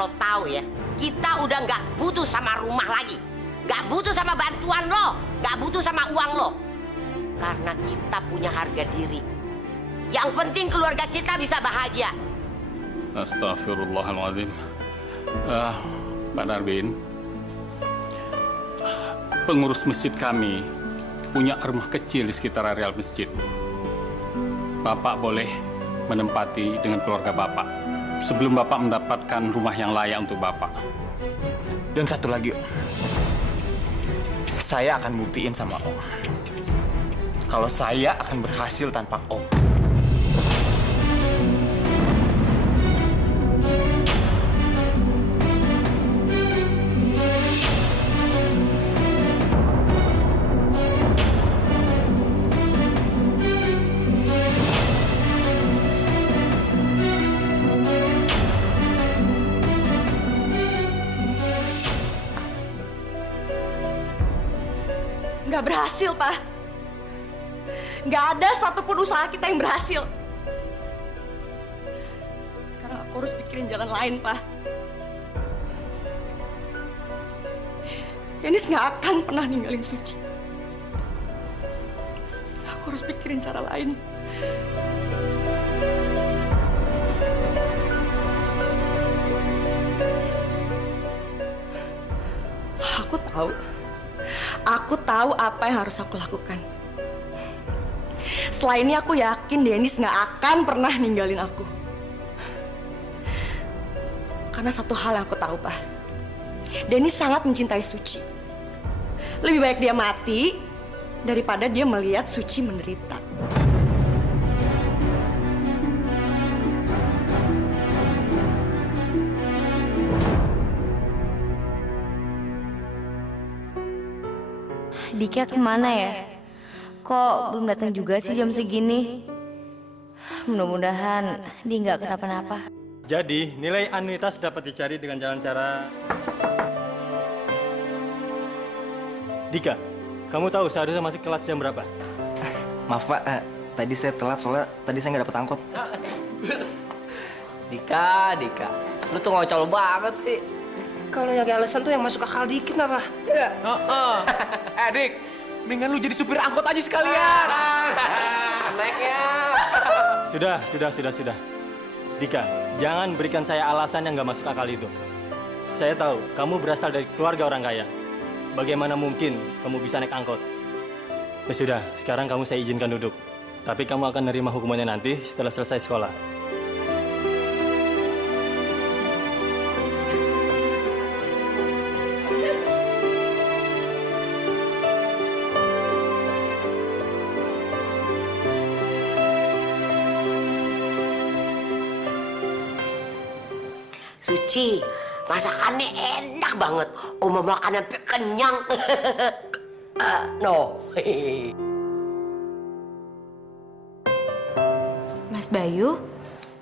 lo tahu ya, kita udah nggak butuh sama rumah lagi. Nggak butuh sama bantuan lo, nggak butuh sama uang lo. Karena kita punya harga diri. Yang penting keluarga kita bisa bahagia. Astagfirullahaladzim. Pak Darwin, pengurus masjid kami punya rumah kecil di sekitar areal masjid. Bapak boleh menempati dengan keluarga Bapak sebelum Bapak mendapatkan rumah yang layak untuk Bapak. Dan satu lagi, Om. Saya akan buktiin sama Om kalau saya akan berhasil tanpa Om. Nggak berhasil, Pak. Nggak ada satupun usaha kita yang berhasil. Sekarang aku harus pikirin jalan lain, Pak. Dennis nggak akan pernah ninggalin Suci. Aku harus pikirin cara lain. Aku tahu apa yang harus aku lakukan. Setelah ini aku yakin Dennis nggak akan pernah ninggalin aku. Karena satu hal yang aku tahu, Pak. Dennis sangat mencintai Suci. Lebih baik dia mati daripada dia melihat Suci menderita. Dika kemana ya? Kok belum datang juga sih jam segini? Mudah-mudahan dia nggak kenapa-napa. Jadi, nilai anuitas dapat dicari dengan jalan cara... Dika, kamu tahu seharusnya masuk kelas jam berapa? Maaf Pak, tadi saya telat soalnya tadi saya nggak dapet angkot. Dika, lu tuh ngocol banget sih. Kalau nyari alasan tuh yang masuk akal dikit apa? Enggak? Dik, mendingan lu jadi supir angkot aja sekalian. Naiknya. Sudah. Dika, jangan berikan saya alasan yang nggak masuk akal itu. Saya tahu kamu berasal dari keluarga orang kaya. Bagaimana mungkin kamu bisa naik angkot? Ya sudah, sekarang kamu saya izinkan duduk. Tapi kamu akan nerima hukumannya nanti setelah selesai sekolah. Suci, masakannya enak banget. Oma makan sampai kenyang. No. Mas Bayu?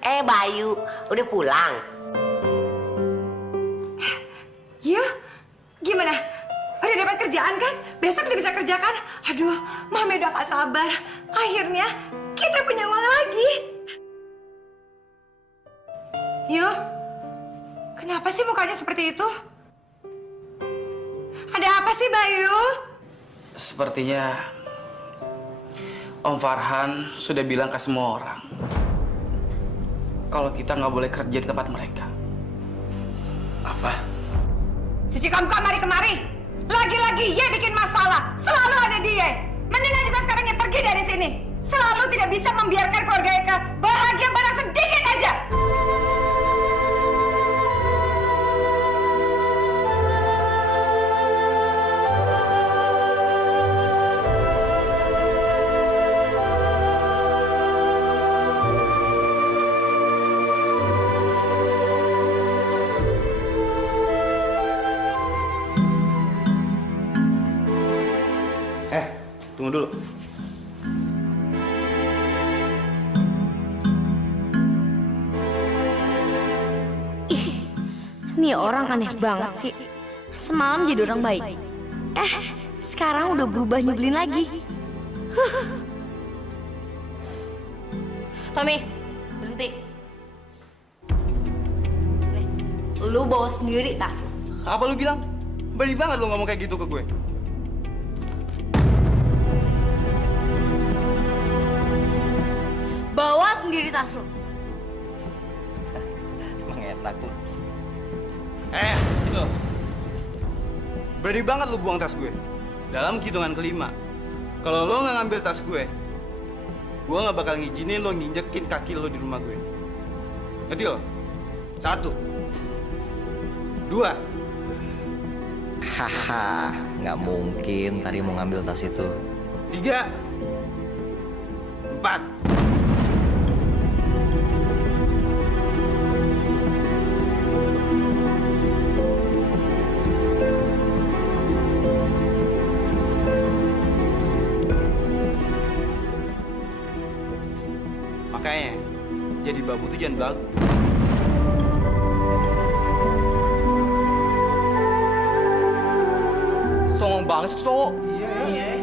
Bayu, udah pulang? Ya, gimana? Udah dapat kerjaan kan? Besok udah bisa kerjakan? Aduh, Mami udah gak sabar. Akhirnya kita punya uang lagi. Yuk, kenapa sih mukanya seperti itu? Ada apa sih, Bayu? Sepertinya Om Farhan sudah bilang ke semua orang kalau kita nggak boleh kerja di tempat mereka. Apa? Cici kamu kemari. Lagi-lagi dia bikin masalah. Selalu ada dia. Mendingan juga sekarang dia pergi dari sini. Selalu tidak bisa membiarkan keluarga Eka bahagia barang sedikit aja. Tunggu dulu. Nih orang aneh banget sih. Semalam jadi orang baik. Sekarang udah berubah nyebelin lagi. Tommy, berhenti. Nih. lu bawa sendiri tas lu. Apa lu bilang? Berani banget lu ngomong kayak gitu ke gue. Bawa sendiri tas lu. Emang enak lu. Sini lo. Berani banget lu buang tas gue. Dalam hitungan kelima. Kalau lo nggak ngambil tas gue nggak bakal ngizinin lo nginjekin kaki lo di rumah gue. Ngerti lo? 1, 2. Haha, nggak mungkin tadi mau ngambil tas itu. 3, 4. Makanya, jadi babu tuh jangan belagu. Songong banget sih cowok. Iya.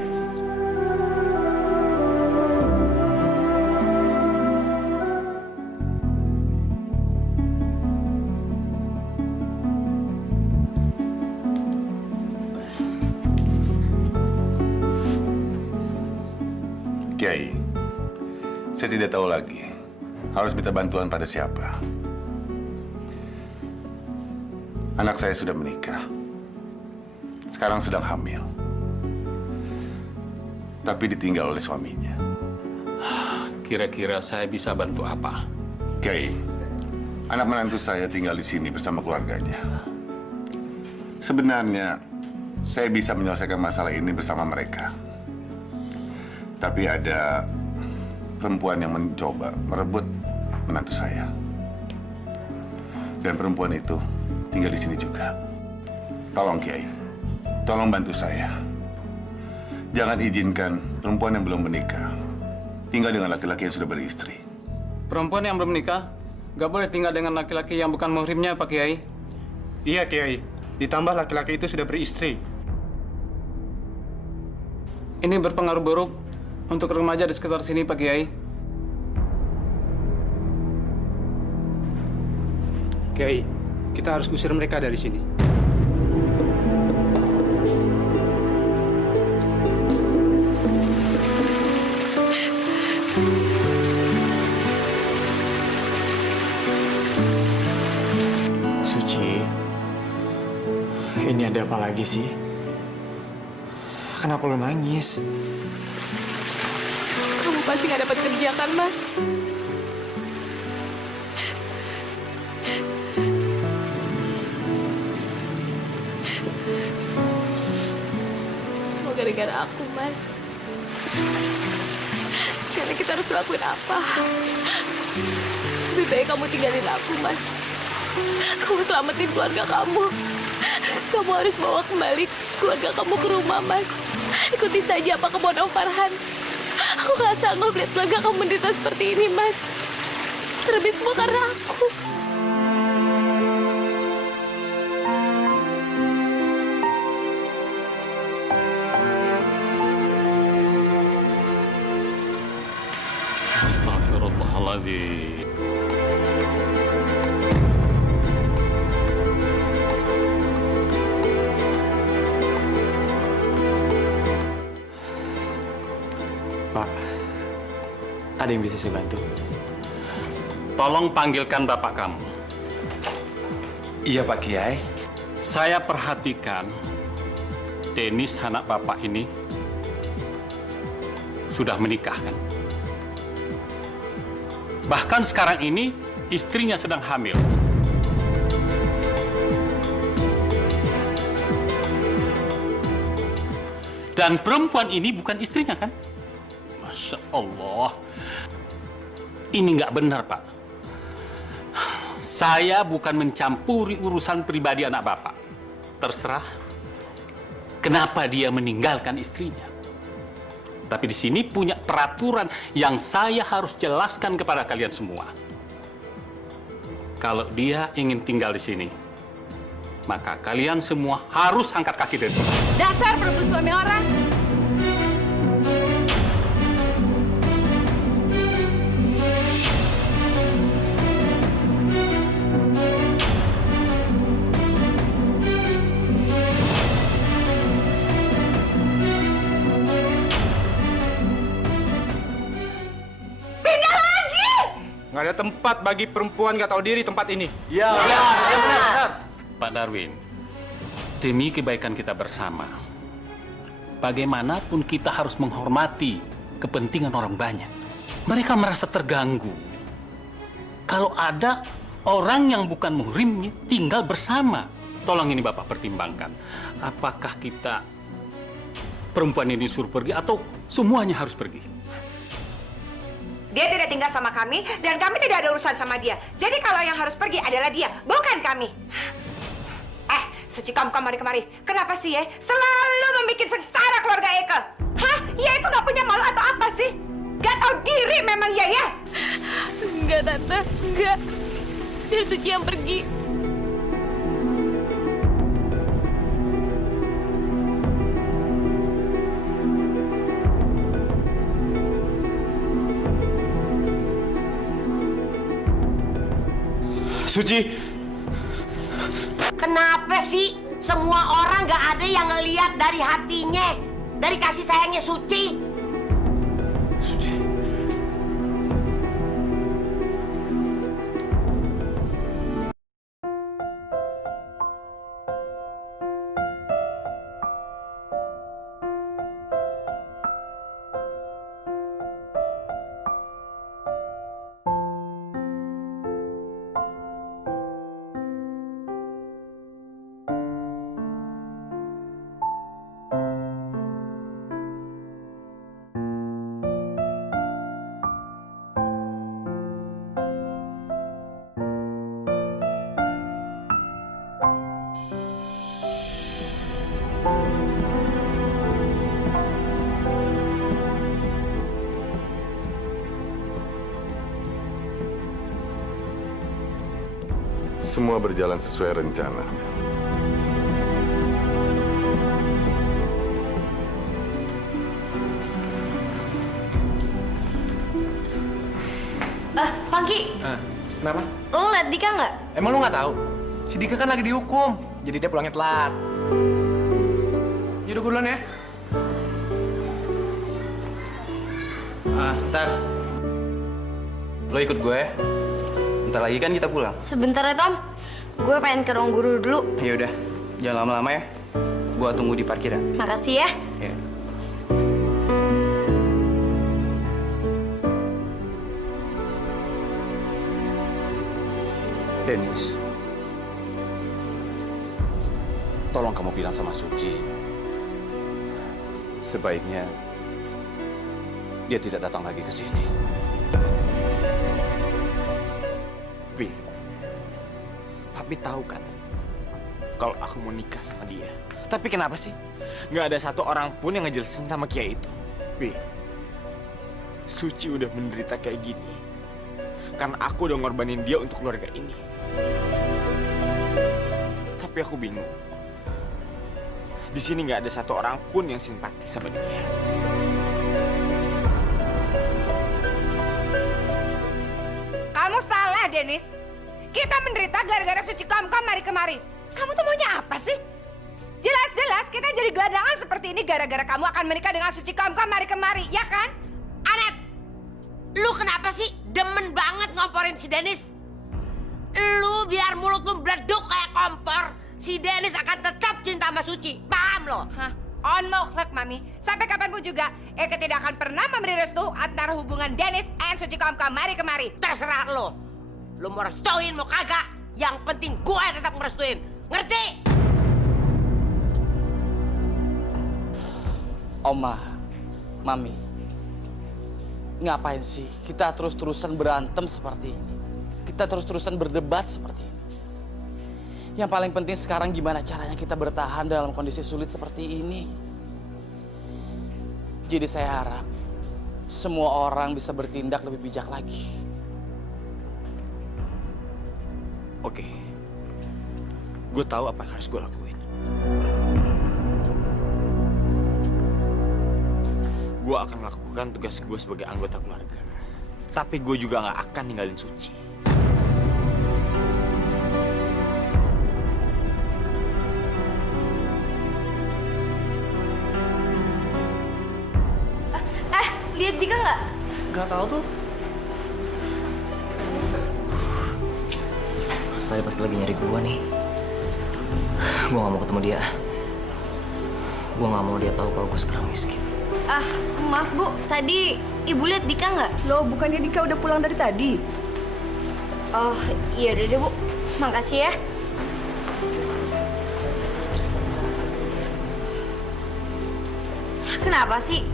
Kiai, saya tidak tahu lagi harus minta bantuan pada siapa. Anak saya sudah menikah. Sekarang sedang hamil. Tapi ditinggal oleh suaminya. Kira-kira saya bisa bantu apa? Kiai, anak menantu saya tinggal di sini bersama keluarganya. Sebenarnya saya bisa menyelesaikan masalah ini bersama mereka. Tapi ada perempuan yang mencoba merebut menantu saya. Dan perempuan itu tinggal di sini juga. Tolong Kiai, tolong bantu saya. Jangan izinkan perempuan yang belum menikah tinggal dengan laki-laki yang sudah beristri. Perempuan yang belum menikah nggak boleh tinggal dengan laki-laki yang bukan muhrimnya, Pak Kiai. Iya, Kiai. Ditambah laki-laki itu sudah beristri. Ini berpengaruh buruk untuk remaja di sekitar sini, Pak Kiai. Kiai, kita harus usir mereka dari sini. Suci, ini ada apa lagi sih? Kenapa lo nangis? Kamu pasti nggak dapat kerja kan, Mas? Semua gara-gara aku, Mas. Sekarang kita harus lakuin apa? Lebih baik kamu tinggalin aku, Mas. Kamu selamatin keluarga kamu. Kamu harus bawa kembali keluarga kamu ke rumah, Mas. Ikuti saja apa kemauan Om Farhan. Aku gak sanggup lihat keluarga kamu menderita seperti ini, Mas. Terlebih semua karena aku. Astagfirullahaladzim. Pak, ada yang bisa saya bantu? Tolong panggilkan bapak kamu. Iya Pak Kiai. Saya perhatikan Denis anak bapak ini sudah menikah kan? Bahkan sekarang ini istrinya sedang hamil. Dan perempuan ini bukan istrinya kan? Masya Allah. Ini nggak benar, Pak. Saya bukan mencampuri urusan pribadi anak Bapak. Terserah kenapa dia meninggalkan istrinya. Tapi di sini punya peraturan yang saya harus jelaskan kepada kalian semua. Kalau dia ingin tinggal di sini, maka kalian semua harus angkat kaki dari sini. Dasar perebut suami orang. ada tempat bagi perempuan gak tahu diri tempat ini. Iya, benar. Pak Darwin, demi kebaikan kita bersama, bagaimanapun kita harus menghormati kepentingan orang banyak. Mereka merasa terganggu kalau ada orang yang bukan muhrimnya tinggal bersama. Tolong ini Bapak pertimbangkan. Apakah kita perempuan ini suruh pergi atau semuanya harus pergi? Dia tidak tinggal sama kami dan kami tidak ada urusan sama dia. Jadi kalau yang harus pergi adalah dia, bukan kami. Suci kamu kemari-kemari. Kenapa sih ya? Selalu membuat sengsara keluarga Eka. Hah? Ya itu nggak punya malu atau apa sih? Gak tahu diri memang ya ya? Enggak, Tante. Enggak. Biar Suci yang pergi. Suci! Kenapa sih semua orang gak ada yang ngeliat dari hatinya, dari kasih sayangnya Suci? Semua berjalan sesuai rencana, Mel. Pangki, Kenapa? lo ngeliat Dika nggak? Emang lu nggak tahu? Si Dika kan lagi dihukum, jadi dia pulangnya telat. Yaudah gue duluan ya. Ntar. Lo ikut gue. Bentar lagi kan kita pulang. Sebentar ya Tom, gue pengen ke ruang guru dulu. Ya udah, jangan lama-lama ya. Gua tunggu di parkiran. Makasih ya. Ya. Dennis, tolong kamu bilang sama Suci, sebaiknya dia tidak datang lagi ke sini. Papi tahu kan kalau aku mau nikah sama dia. Tapi kenapa sih nggak ada satu orang pun yang ngejelasin sama Kiai itu? Suci udah menderita kayak gini karena aku udah ngorbanin dia untuk keluarga ini. Tapi aku bingung. Di sini nggak ada satu orang pun yang simpati sama dia. Kamu salah, Dennis. Kita menderita gara-gara Suci Kamkam mari-kemari. Kamu tuh maunya apa sih? Jelas-jelas kita jadi gelandangan seperti ini gara-gara kamu akan menikah dengan Suci Kamkam mari-kemari, ya kan? Anet, lu kenapa sih demen banget ngomporin si Dennis? Lu biar mulut lu meleduk kayak kompor, si Dennis akan tetap cinta sama Suci. Paham lo? Hah? On mokhlek, Mami. Sampai kapanpun juga, Eka tidak akan pernah memberi restu antara hubungan Dennis and Suci Kamkam mari-kemari. Terserah lo. Lu mau restuin mau kagak, yang penting gue tetap ngerestuin. Ngerti? Oma, Mami, ngapain sih kita terus-terusan berantem seperti ini? Kita terus-terusan berdebat seperti ini. Yang paling penting sekarang gimana caranya kita bertahan dalam kondisi sulit seperti ini. Jadi saya harap semua orang bisa bertindak lebih bijak lagi. Oke, gue tahu apa yang harus gue lakuin. Gue akan melakukan tugas gue sebagai anggota keluarga. Tapi gue juga gak akan ninggalin Suci. Lihat Dika nggak? Gak tahu tuh. Saya pasti lagi nyari gua nih. Gua nggak mau ketemu dia. Gua nggak mau dia tahu kalau gua sekarang miskin. Ah, maaf Bu, tadi Ibu lihat Dika nggak? Loh, bukannya Dika udah pulang dari tadi? Oh, iya udah deh Bu. Makasih ya. Kenapa sih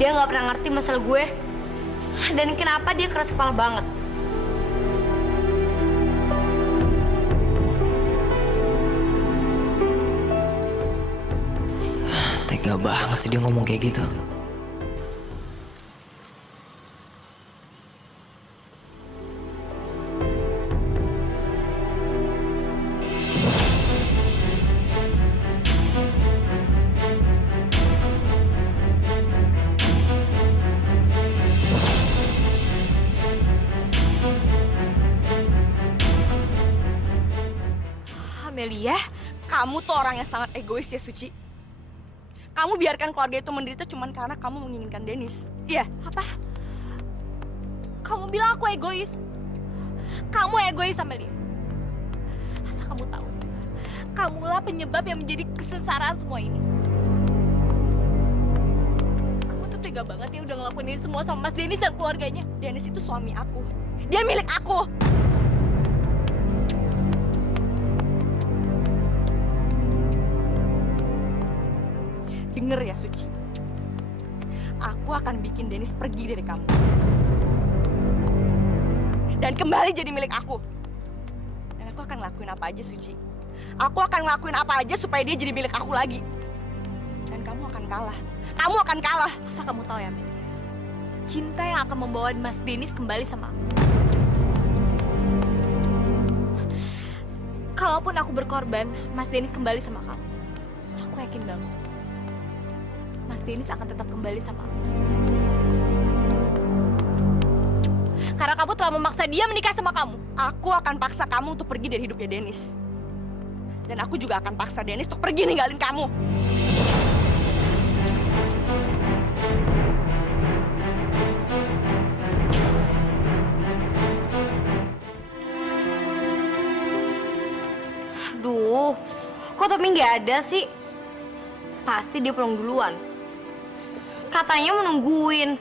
dia nggak pernah ngerti masalah gue? Dan kenapa dia keras kepala banget? Tega banget sih dia ngomong kayak gitu. Amelia, kamu tuh orang yang sangat egois ya, Suci. Kamu biarkan keluarga itu menderita cuma karena kamu menginginkan Dennis. Iya, apa? Kamu bilang aku egois. Kamu egois, Amelia. Asal kamu tahu, kamulah penyebab yang menjadi kesengsaraan semua ini. Kamu tuh tega banget ya udah ngelakuin ini semua sama Mas Dennis dan keluarganya. Dennis itu suami aku. Dia milik aku. Dengar ya, Suci. Aku akan bikin Dennis pergi dari kamu. Dan kembali jadi milik aku. Dan aku akan ngelakuin apa aja, Suci. Aku akan ngelakuin apa aja supaya dia jadi milik aku lagi. Dan kamu akan kalah. Kamu akan kalah. Asal kamu tahu ya, Amelia. Cinta yang akan membawa Mas Dennis kembali sama aku. Kalaupun aku berkorban, Mas Dennis kembali sama kamu. Aku yakin banget. Mas Dennis akan tetap kembali sama aku. Karena kamu telah memaksa dia menikah sama kamu. Aku akan paksa kamu untuk pergi dari hidupnya Dennis. Dan aku juga akan paksa Dennis untuk pergi ninggalin kamu. Aduh, kok Tommy nggak ada sih? Pasti dia pulang duluan. Katanya mau nungguin.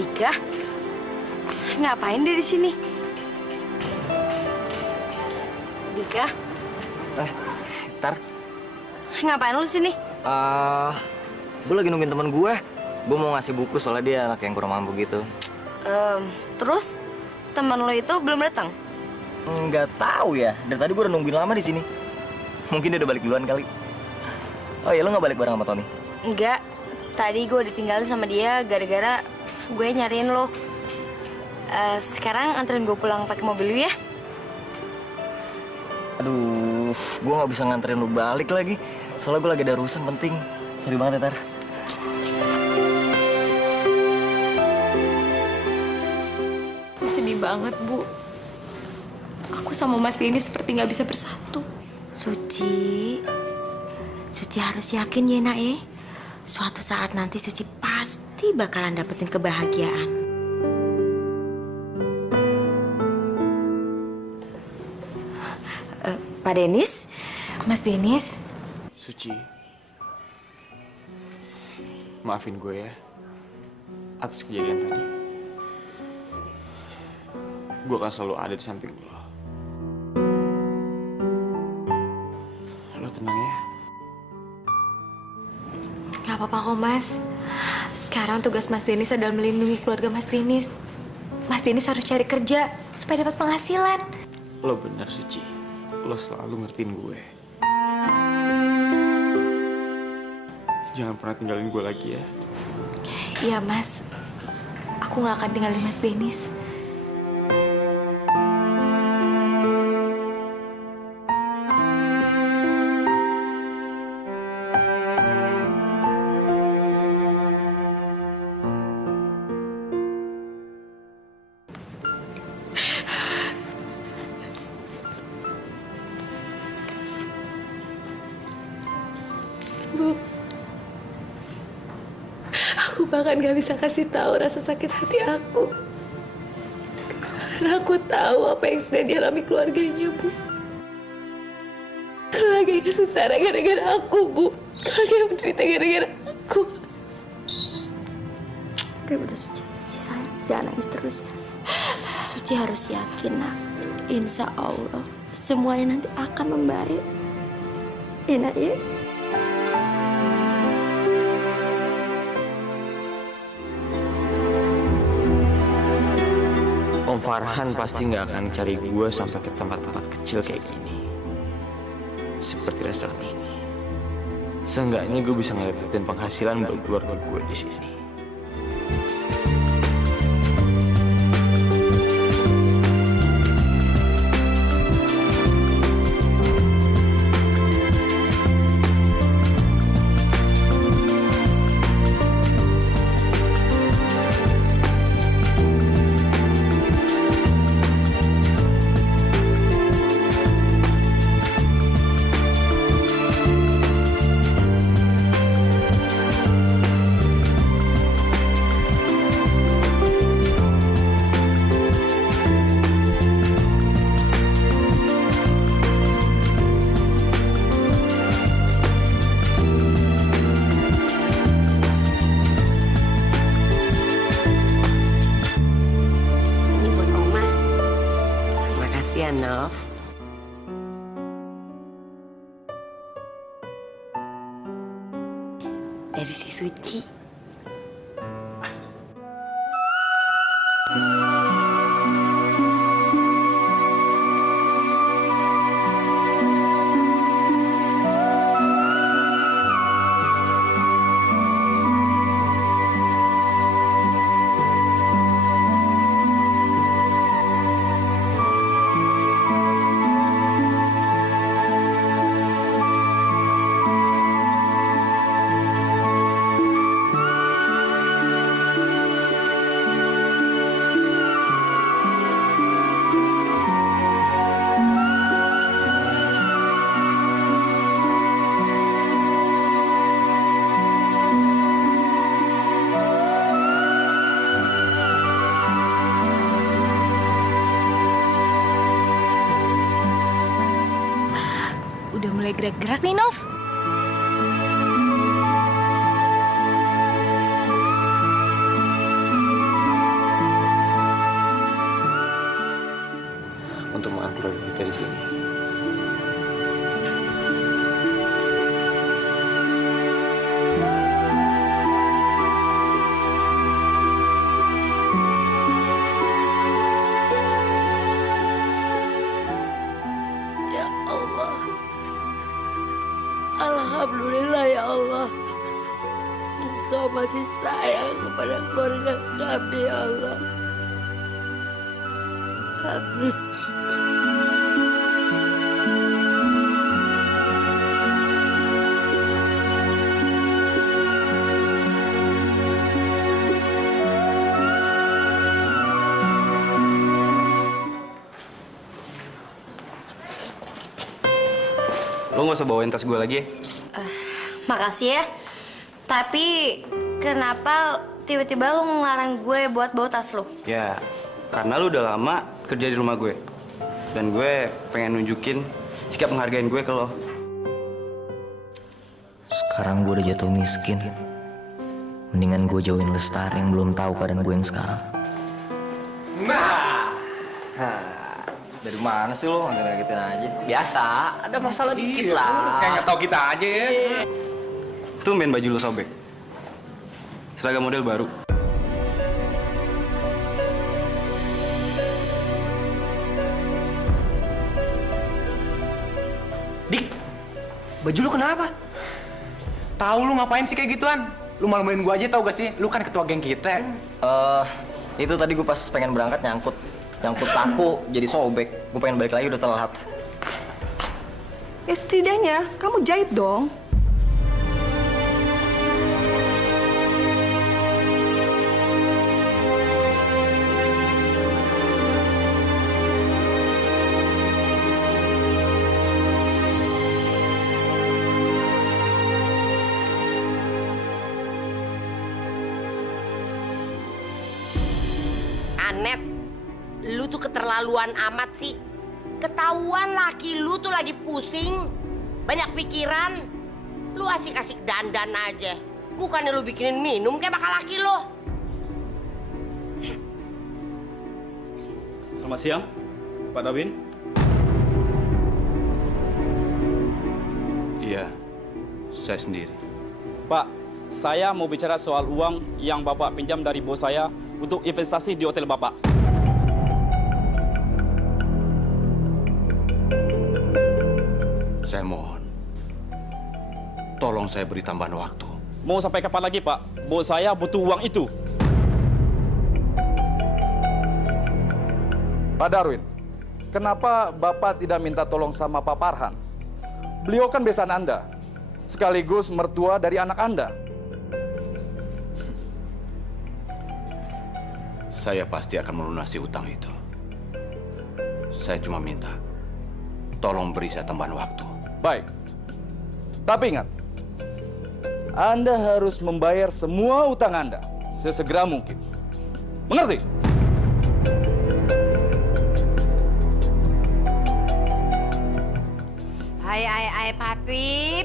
Dika, ngapain dia di sini? Dika, Tar, ngapain lu di sini? gue lagi nungguin temen gue. Gue mau ngasih buku soalnya dia anak yang kurang mampu gitu. Terus teman lo itu belum datang? Nggak tahu ya. Dari tadi gue udah nungguin lama di sini. Mungkin dia udah balik duluan kali. Oh ya, lo nggak balik bareng sama Tommy? Enggak. Tadi gue ditinggalin sama dia gara-gara gue nyariin lo. Sekarang anterin gue pulang pakai mobil lu ya. Aduh, gue nggak bisa nganterin lo balik lagi. Soalnya gue lagi ada urusan penting. Sorry banget ya, Tar. Aku sedih banget, Bu. Aku sama Mas Dennis seperti nggak bisa bersatu. Suci harus yakin ya, Nak, ya. Suatu saat nanti Suci pasti bakalan dapetin kebahagiaan. Pak Dennis? Mas Dennis? Suci, maafin gue ya atas kejadian tadi. Gue akan selalu ada di samping lo. Lo tenang ya. Gak apa-apa kok, Mas. Sekarang tugas Mas Dennis adalah melindungi keluarga Mas Dennis. Mas Dennis harus cari kerja supaya dapat penghasilan. Lo benar, Suci. Lo selalu ngertiin gue. Jangan pernah tinggalin gue lagi ya. Iya, Mas. Aku gak akan tinggalin Mas Dennis. Bu. Aku bahkan gak bisa kasih tahu rasa sakit hati aku. Karena aku tahu apa yang sedang dialami keluarganya, Bu. Keluarganya sengsara gara-gara aku, Bu. Keluarganya menderita gara-gara aku. Udah Suci sayang, jangan nangis terus ya. Suci harus yakin nak, insya Allah semuanya nanti akan membaik. Enak ya? Om Farhan pasti nggak akan cari gue sampai ke tempat-tempat kecil kayak gini. Seperti restoran ini. Seenggaknya gue bisa ngedapetin penghasilan buat keluarga gue di sini. Dari si Suci. Udah mulai gerak-gerak nih, Nov. Untuk makan keluarga kita di sini. Ya Allah. Alhamdulillah ya Allah. Engkau masih sayang kepada keluarga kami ya Allah. Amin. Lo nggak usah bawain tas gue lagi ya? Makasih ya. Tapi kenapa tiba-tiba lu ngelarang gue buat bawa tas lu? Ya, karena lo udah lama kerja di rumah gue. Dan gue pengen nunjukin sikap menghargain gue ke lo. Sekarang gue udah jatuh miskin. Mendingan gue jauhin Lestari yang belum tahu keadaan gue yang sekarang. Nah, Dari mana sih lo? Ngagetin aja. biasa. Ada masalah dikit lah. Kayak nggak tahu kita aja ya. Tumben baju lo sobek. Seragam model baru. Dik, baju lu kenapa? Tahu lu ngapain sih kayak gituan? Lu malu-maluin gua aja tau gak sih? Lu kan ketua geng kita. Itu tadi gue pas pengen berangkat nyangkut paku jadi sobek. Gue pengen balik lagi udah telat. Ya setidaknya kamu jahit dong. Net, lu tuh keterlaluan amat sih. Ketahuan laki lu tuh lagi pusing, banyak pikiran. Lu asik-asik dandan aja. Bukannya lu bikinin minum kayak bakal laki lu. Selamat siang, Pak Darwin. Iya, saya sendiri. Pak, saya mau bicara soal uang yang Bapak pinjam dari bos saya untuk investasi di hotel Bapak. Saya mohon, tolong saya beri tambahan waktu. Mau sampai kapan lagi, Pak? Bos saya butuh uang itu. Pak Darwin, kenapa Bapak tidak minta tolong sama Pak Farhan? Beliau kan besan Anda, sekaligus mertua dari anak Anda. Saya pasti akan melunasi utang itu. Saya cuma minta, tolong beri saya tambahan waktu. Baik, tapi ingat, Anda harus membayar semua utang Anda sesegera mungkin. Mengerti? Hai, papi.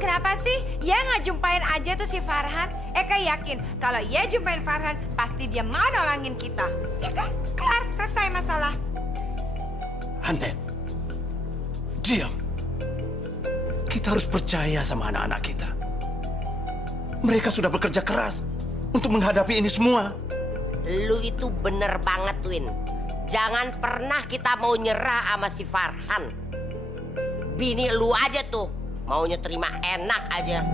Kenapa sih? Ya nggak jumpain aja tuh si Farhan. Eka yakin kalau ya jumpain Farhan, pasti dia mau nolongin kita. Ya kan? Kelar, selesai masalah. Anet, diam. Kita harus percaya sama anak-anak kita. Mereka sudah bekerja keras untuk menghadapi ini semua. Lu itu bener banget, Win. Jangan pernah kita mau nyerah sama si Farhan. Bini lu aja tuh, maunya terima enak aja.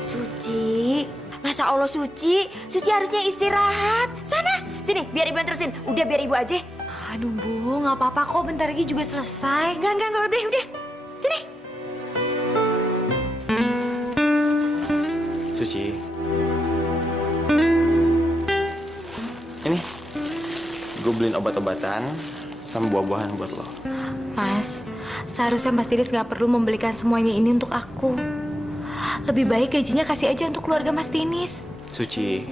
Suci, masa Allah Suci harusnya istirahat. Sana, sini, biar ibu terusin. Udah biar ibu aja. Aduh Bu, nggak apa-apa kok, bentar lagi juga selesai. Enggak, udah. Sini. Suci. Ini, gue beliin obat-obatan sama buah-buahan buat lo. Mas, seharusnya Mas Dinis nggak perlu membelikan semuanya ini untuk aku. Lebih baik gajinya kasih aja untuk keluarga Mas Dinis. Suci,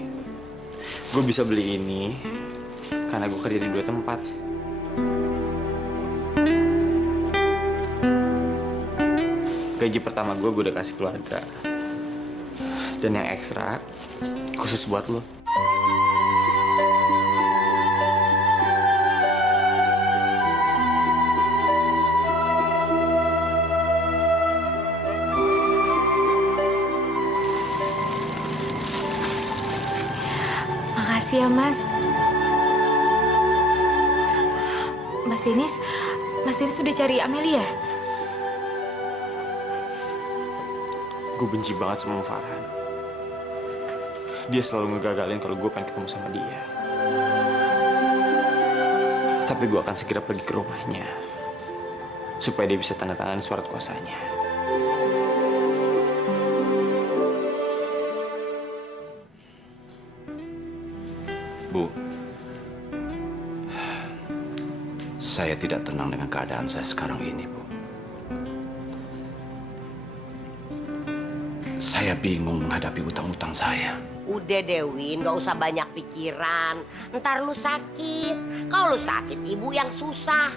gue bisa beli ini karena gue kerja di 2 tempat. Gaji pertama gue udah kasih keluarga. Dan yang ekstra, khusus buat lo. Makasih ya, Mas. Mas Dinis sudah cari Amelia? Gue benci banget sama Farhan. Dia selalu ngegagalin kalau gue pengen ketemu sama dia. Tapi gue akan segera pergi ke rumahnya supaya dia bisa tanda tangan surat kuasanya. Bu, saya tidak tenang dengan keadaan saya sekarang ini, Bu. Saya bingung menghadapi utang-utang saya. Udah Dewi, nggak usah banyak pikiran. Ntar lu sakit. Kalau lu sakit, ibu yang susah.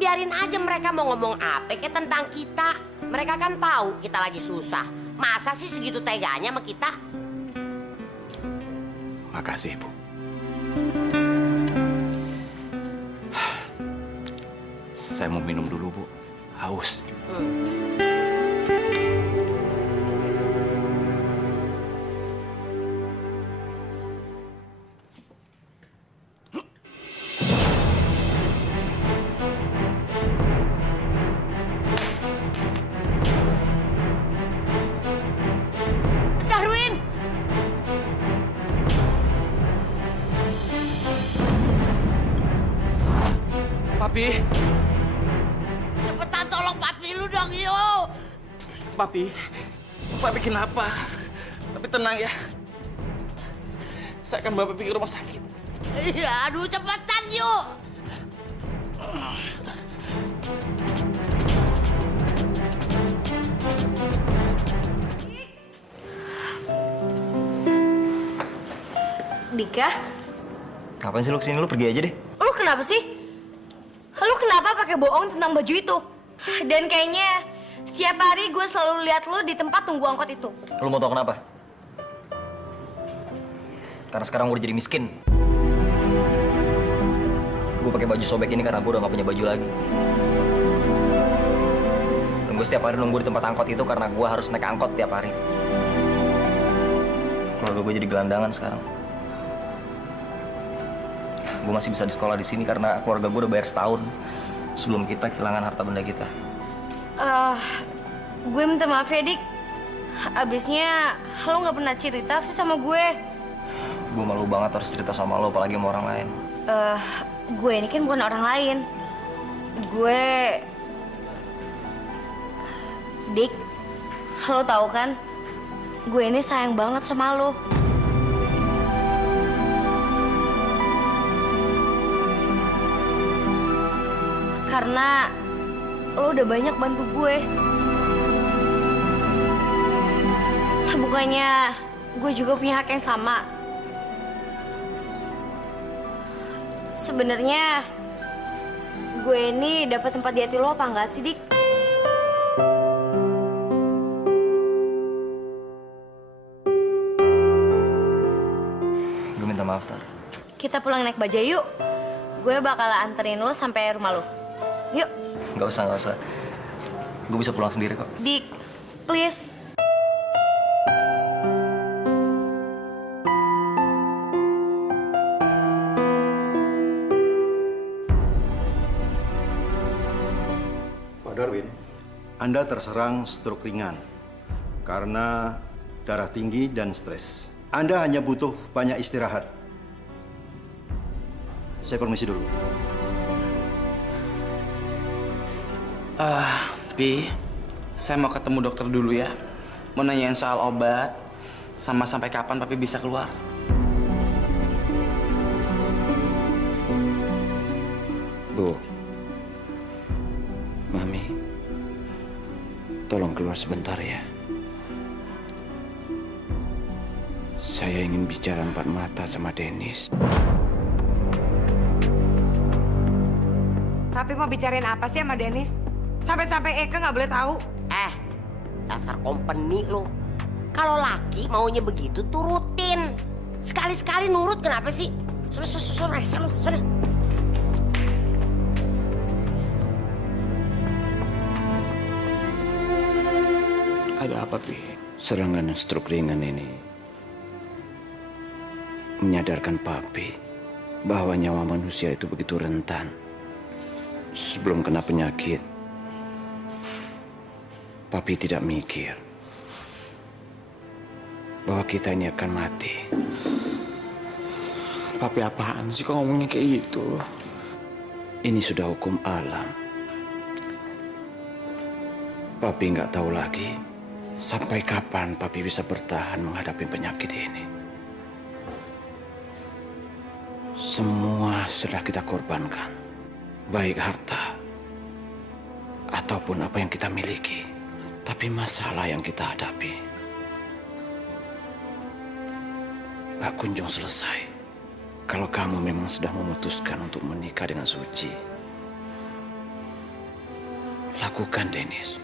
Biarin aja mereka mau ngomong apa kayak tentang kita. Mereka kan tahu kita lagi susah. Masa sih segitu teganya sama kita? Makasih, Bu. Saya mau minum dulu, Bu. Haus. Darwin! Papi. Cepetan tolong papi lu dong, yo. Papi kenapa? Papi tenang ya. Saya akan bawa Pipi ke rumah sakit. Iya, aduh cepetan yuk. Dika, Ngapain sih lu kesini? Lu pergi aja deh. lu kenapa sih? Lu kenapa pakai bohong tentang baju itu? Dan kayaknya setiap hari gue selalu lihat lu di tempat tunggu angkot itu. Lu mau tau kenapa? Karena sekarang gue udah jadi miskin. Gue pakai baju sobek ini karena gue udah gak punya baju lagi. Dan gue setiap hari nunggu di tempat angkot itu karena gue harus naik angkot tiap hari. Keluarga gue jadi gelandangan sekarang. Gue masih bisa di sekolah di sini karena keluarga gue udah bayar setahun sebelum kita kehilangan harta benda kita. Gue minta maaf ya, Dik. Abisnya lo nggak pernah cerita sih sama gue. Gue malu banget harus cerita sama lo, apalagi sama orang lain. Gue ini kan bukan orang lain. Dik, lo tahu kan? Gue ini sayang banget sama lo. Karena lo udah banyak bantu gue. Bukannya gue juga punya hak yang sama. Sebenarnya gue ini dapat tempat di hati lo apa enggak sih, Dik? Gue minta maaf, Tar. Kita pulang naik bajaj yuk. Gue bakal anterin lo sampai rumah lo. Yuk. Gak usah. Gue bisa pulang sendiri kok. Dik, please. Pak Darwin, Anda terserang stroke ringan karena darah tinggi dan stres. Anda hanya butuh banyak istirahat. Saya permisi dulu. Pi, saya mau ketemu dokter dulu ya. Mau nanyain soal obat, sama sampai kapan Papi bisa keluar. Bu, Mami, tolong keluar sebentar ya. Saya ingin bicara empat mata sama Dennis. Papi mau bicarain apa sih sama Dennis? Sampai-sampai Eka nggak boleh tahu. Dasar company lo. Kalau laki maunya begitu turutin. Sekali-sekali nurut kenapa sih? Sudah, lo, sudah. Ada apa, Pi? Serangan stroke ringan ini menyadarkan Papi bahwa nyawa manusia itu begitu rentan. Sebelum kena penyakit, Papi tidak mikir bahwa kita ini akan mati. Papi apaan sih kok ngomongnya kayak gitu? Ini sudah hukum alam. Papi nggak tahu lagi sampai kapan Papi bisa bertahan menghadapi penyakit ini. Semua sudah kita korbankan, baik harta ataupun apa yang kita miliki. Tapi masalah yang kita hadapi gak kunjung selesai. Kalau kamu memang sudah memutuskan untuk menikah dengan Suci, lakukan, Dennis.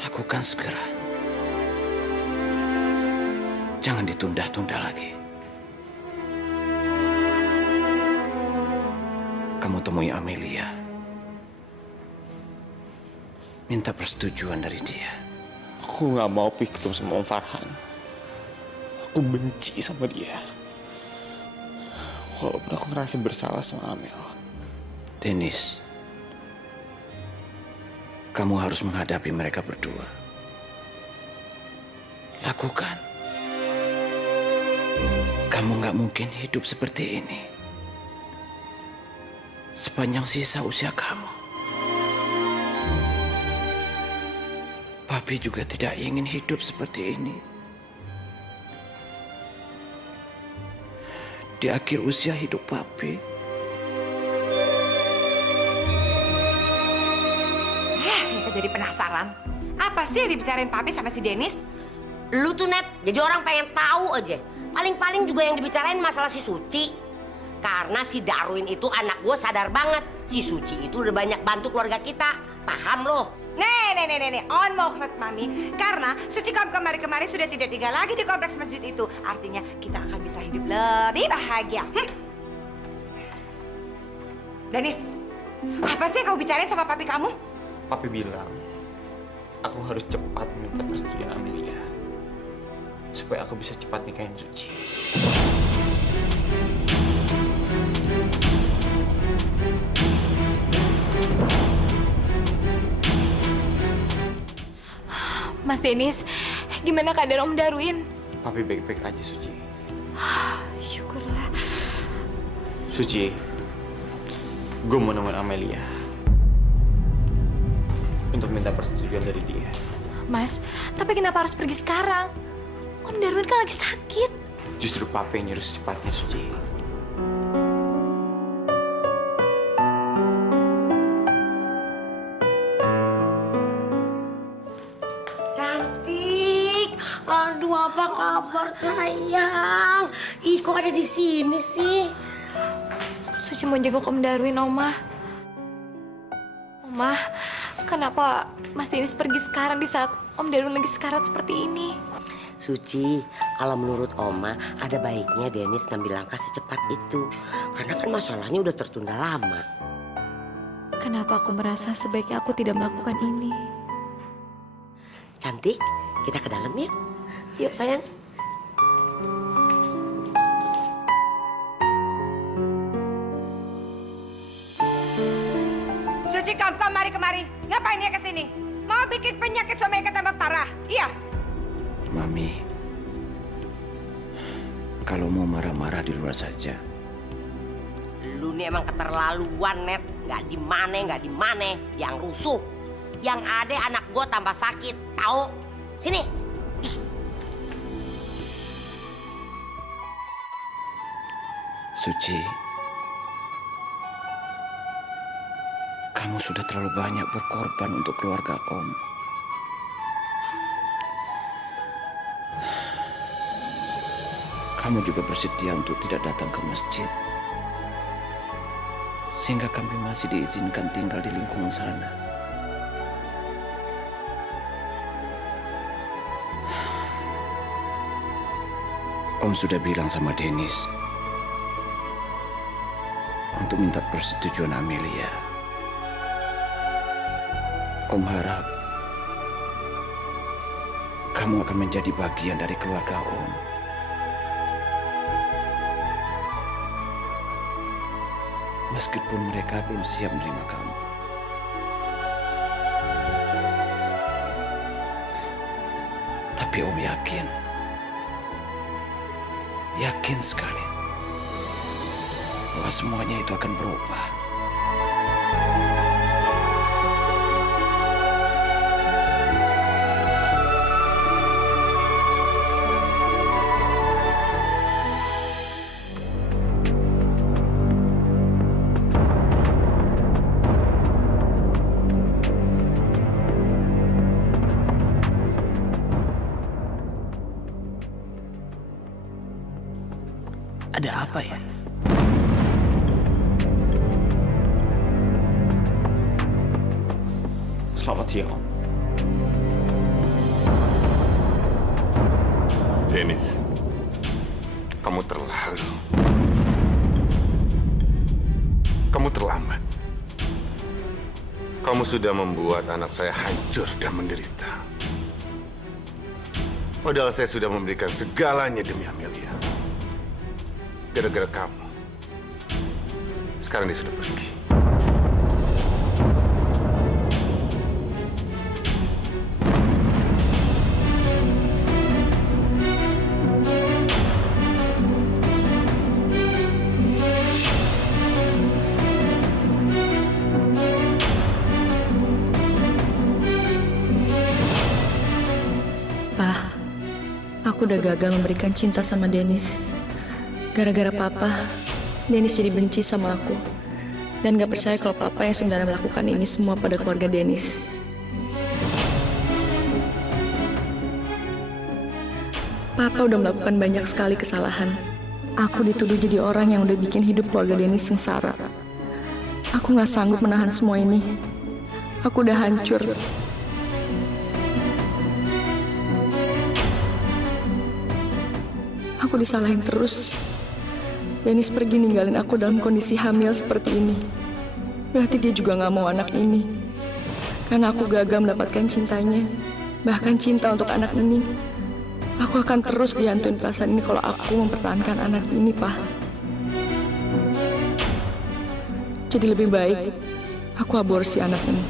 Lakukan segera. Jangan ditunda-tunda lagi. Kamu temui Amelia. Minta persetujuan dari dia. Aku nggak mau ketemu sama Om Farhan. Aku benci sama dia. Walaupun aku ngerasa bersalah sama Amel. Dennis, kamu harus menghadapi mereka berdua. Lakukan. Kamu nggak mungkin hidup seperti ini sepanjang sisa usia kamu. Papi juga tidak ingin hidup seperti ini. di akhir usia hidup Papi. Jadi penasaran. Apa sih yang dibicarain Papi sama si Dennis? Lu tuh Net, jadi orang pengen tahu aja. Paling-paling juga yang dibicarain masalah si Suci. Karena si Darwin itu anak gue sadar banget. Si Suci itu udah banyak bantu keluarga kita. Paham lo? Nih. On mohret Mami. Karena Suci kemari-kemari sudah tidak tinggal lagi di kompleks masjid itu. Artinya kita akan bisa hidup lebih bahagia. Dennis, apa sih yang kamu bicarain sama Papi kamu? Papi bilang, aku harus cepat minta persetujuan Amelia. Supaya aku bisa cepat nikahin Suci. Mas Dennis, gimana keadaan Om Darwin? Papi baik-baik aja, Suci. Syukurlah. Suci, gue mau nemuin Amelia. Untuk minta persetujuan dari dia. Mas, tapi kenapa harus pergi sekarang? Om Darwin kan lagi sakit. Justru Papi yang nyuruh secepatnya, Suci. Cantik. Aduh, apa kabar sayang? Ih, kok ada di sini sih? Suci mau jenguk Om Darwin, Oma. Oma, kenapa Mas Dennis pergi sekarang di saat Om Darwin lagi sekarat seperti ini? Suci, kalau menurut Oma, ada baiknya Dennis ngambil langkah secepat itu. Karena kan masalahnya udah tertunda lama. Kenapa aku merasa sebaiknya aku tidak melakukan ini? Cantik, kita ke dalam yuk. Yuk sayang. Suci, kamu kemari. Ngapain dia kesini? Mau bikin penyakit suami Eka tambah parah? Iya. Mami, kalau mau marah-marah di luar saja. Lu nih emang keterlaluan, Net. Nggak di mana, yang rusuh. Yang ada anak gua tambah sakit, tahu? Sini. Ih. Suci, kamu sudah terlalu banyak berkorban untuk keluarga Om. Kamu juga bersedia untuk tidak datang ke masjid. Sehingga kami masih diizinkan tinggal di lingkungan sana. Om sudah bilang sama Dennis untuk minta persetujuan Amelia. Om harap kamu akan menjadi bagian dari keluarga Om. Meskipun mereka belum siap menerima kamu. Tapi Om yakin sekali bahwa semuanya itu akan berubah. Ada apa ya? Selamat siang, Om. Dennis, kamu terlalu. Kamu terlambat. Kamu sudah membuat anak saya hancur dan menderita. Padahal saya sudah memberikan segalanya demi Amelia. Gara-gara kamu, sekarang dia sudah pergi. Pak, aku udah gagal memberikan cinta sama Dennis. Gara-gara papa, Dennis jadi benci sama aku. Dan gak percaya kalau papa yang sebenarnya melakukan ini semua pada keluarga Dennis. Papa udah melakukan banyak sekali kesalahan. Aku dituduh jadi orang yang udah bikin hidup keluarga Dennis sengsara. Aku gak sanggup menahan semua ini. Aku udah hancur. Aku disalahin terus. Dennis pergi ninggalin aku dalam kondisi hamil seperti ini. Berarti dia juga gak mau anak ini. Karena aku gagal mendapatkan cintanya. Bahkan cinta untuk anak ini. Aku akan terus dihantuin perasaan ini kalau aku mempertahankan anak ini, Pak. Jadi lebih baik aku aborsi anak ini.